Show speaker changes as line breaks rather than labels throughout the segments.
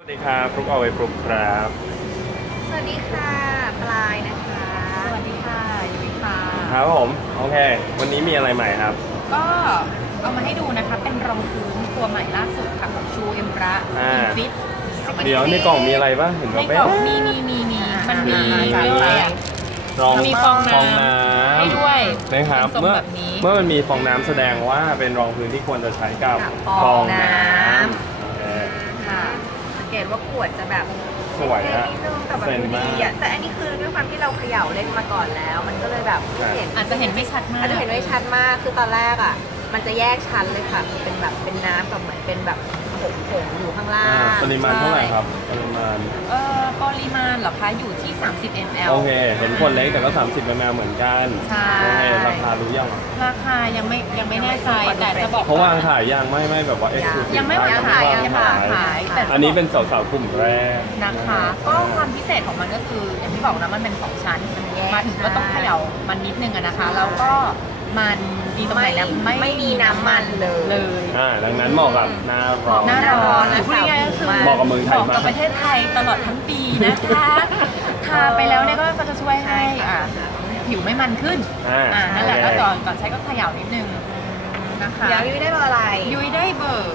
สวัสดีครับฟลุกเอาไว้ฟลุกครับ
สวัสดีค่ะปลายนะคะสวัสดีค่ะยุ้ยค่ะ
ครับผมโอเควันนี้มีอะไรใหม่ครับ
ก็เอามาให้ดูนะคะเป็นรองพื้นตัวใหม่ล่าสุดค่ะของชูเอ็มระอินฟิต
เดี๋ยวในกล่องมีอะไรบ้างเห็นไหม
ในกล่องมีมันมีด้วยมีฟองน้ำให้ด้วย
นะครับเมื่อมันมีฟองน้ำแสดงว่าเป็นรองพื้นที่ควรจะใช้กับฟองน้ำ
ค่ะสังเกตว่าขวดจะแบบ
สวยอะ
แต่แบบดีอะแต่อันนี้คือด้วยความที่เราเขย่าเล่นมาก่อนแล้วมันก็เลยแบบเห็นอาจจะเห็นไม่ชัดมากคือตอนแรกอะมันจะแยกชั้นเลยค่ะเป็นแบบเป็นน้ำกับเหมือนเป็นแบบผงอยู่ข้างล่าง
ปริมาณเท่าไหร่ครับปริมาณ
เหรอคะอยู่ที่30 ml
โอเคเห็นคนเล็กแต่ก็30 ml เหมือนกัน
ใช่
โอเคราคารู้ยัง
ราคายังไม่แน่ใจแต่จะบอก
เพราะวางขายยังไม่แบบว่า
ยังไม่วางขายแต่
อันนี้เป็นสาวๆกลุ่มแรก
นะคะก็ความพิเศษของมันก็คืออย่างที่บอกนะมันเป็น2ชั้นมาถึงก็ต้องเขย่ามันนิดนึงนะคะแล้วก็มันมีตรงไหนนะไม่มีน้ำมันเลย
ดังนั้นเหมาะกับหน้าร้อน
พูดง่ายๆก็คือ
เหมาะกับเมืองไทย
เหมาะกับประเทศไทยตลอดทั้งปีนะคะทาไปแล้วเนี่ยก็จะช่วยให้ผิวไม่มันขึ้นนั่นแหละก็ก่อนใช้ก็เขย่านิดนึงนะคะยุ้ยได้เบอร์อะไรยุ้ยได้เบอร์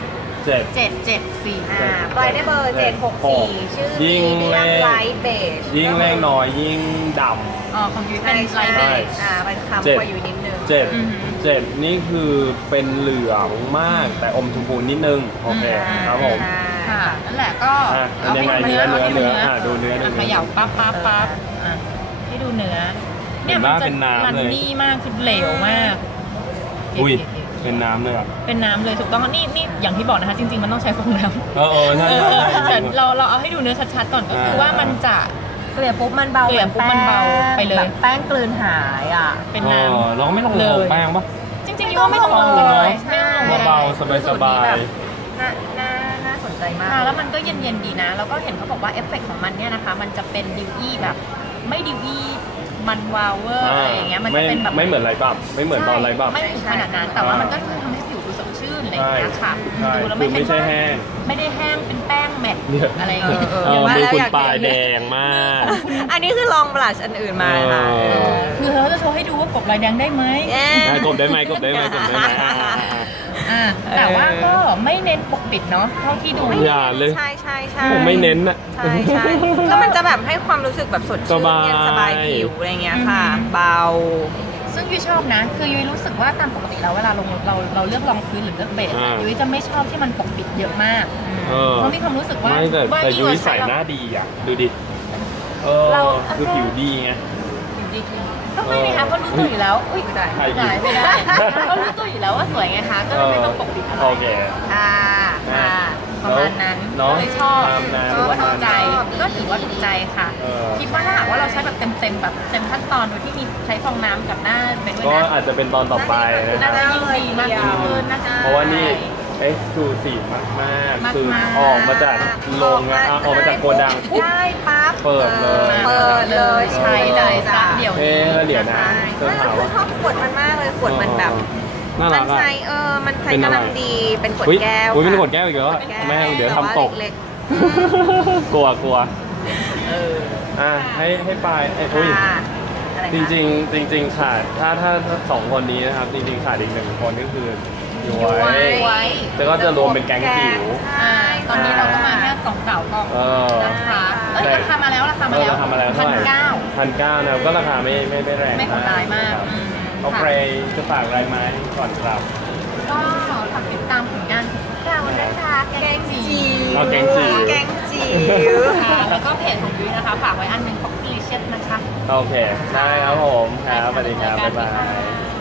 774ปลายได้เบอร์764ชื่อยิ่งไลท์เบจ
ยิ่งแรงน้อยยิ่งดำ
ของยุ้ยเป็นไลท์เบจเป็นคำกว่ายุ้ยนิดนึง
7นี่คือเป็นเหลืองมากแต่อมชมพูนิดนึงโอเคครับผม
ค่ะนั่นแหละก็
เอาให้ดูเนื้อดูเนื้อ
เขย่าปั๊บให้ดูเนื้อเนี่ยมันจะมันนี่มากคือเหลวมาก
อุ้ยเป็นน้ำเลย
เป็นน้ำเลยถูกต้องนี่อย่างที่บอกนะคะจริงๆมันต้องใช้ฟองน้
ำใช่
แต่เราเอาให้ดูเนื้อชัดๆก่อนก็คือว่ามันจะเกลี่ยปุ๊บมันเบาไปเลยแป้งกลืนหายเป็นน้ำ
เราไม่ต้องลงแป้งปะ
จริงๆว่าไม่ต้องลงเลย
เบาสบาย
น่าสนใจมากแล้วมันก็เย็นๆดีนะแล้วก็เห็นเขาบอกว่าเอฟเฟกต์ของมันเนี่ยนะคะมันจะเป็นดิวอี้แบบไม่ดิวอี้มันวาวเวอร์อะไรอย่างเงี้ยมันจะเป็นแบบ
ไม่เหมือนไรบับไม่เหมือนตอนไรบับ
ไม่ถึงขนาดนั้นแต่ว่ามันก็คือทำให้ผิวดูสดชื่นอะไรอย่างเงี้ยค่ะ
ดูแล้วไม่ใช่แห้ง
ไม่ได้แห้งเป็นแป้งแมทอะไรอย่างเงี้ย
มือคุณปลายแดงมาก
อันนี้คือลองบลัชอันอื่นมาค่ะคือเราจะโชว์ให้ดูว่ากบลายแดงได้ไหม
กบได้ไหม
แต่ว่าก็ไม่เน้นปกปิดเนาะเท่าที่ดู
อย่าเลย
ใช่
ผมไม่เน้นอะ
ใช่ก็มันจะแบบให้ความรู้สึกแบบสดชื่นเย็นสบายผิวอะไรเงี้ยค่ะเบาซึ่งยุ้ยชอบนะคือยุ้ยรู้สึกว่าตามปกติแล้วเวลาเราเลือกรองพื้นหรือเลือกเบสยุ้ยจะไม่ชอบที่มันปกปิดเยอะมากเพราะมีความรู้สึกว่า
แต่ยุ้ยใส่หน้าดีอ่ะดูดิคือผิวดีไง
ก็ไม่นี่คะเพราะรู้ตัวอยู่แล้วอุ้ยไม่ได้เพราะรู้ตัวอยู่แล้วว่าสวยไงคะก็เลยไม่ต้องปกปิดอะไร
โอเค
ประมาณนั้นก็เลยชอบถือว่าถูกใจค่ะคิดว่าถ้าหากว่าเราใช้แบบเต็มแบบเต็มขั้นตอนโดยที่มีใช้ฟองน้ำกับหน้าเป็นด้วย
นะก็อาจจะเป็นตอนต่อไป
น่าจะยิ่งดีมากขึ้น
เพราะว่านี่exclusive มากคือออกมาจากโรงงานออกมาจากโกดัง
ได้ปั๊บ
เปิด
เลยใช้เลยจ้ะเดี๋ยว
นะ
คือชอบขวดมันมากเลยขวดมันแบบมันใช้กำลังดีเป็นขวดแก้ว
เป็นขวดแก้วอีกแล้วแม่เดี๋ยวทำตกกลัวให้ไปจริงขาดถ้า2 คนนี้นะครับจริงๆขาดอีก1 คนก็คือย้อยแล้วก็จะรวมเป็นแก๊งจิ๋ว
ตอนนี้เราก็มาแค่2 สาวกองนะคะราคามาแล้ว1,900
นะครับก็ราคาไม่แรง
ไม่โหดร้ายมาก
โอเคจะฝากอะไรไหมก่อนครับ
ก็ฝากติดตามผลงานของเรานะคะแก๊งจิ๋วค่ะแล้วก็เพจของยุ้ยนะคะฝากไว้อันนึงของ Delicious นะคะ
โอเคได้ครับผมครับสวัสดีครับบ๊ายบาย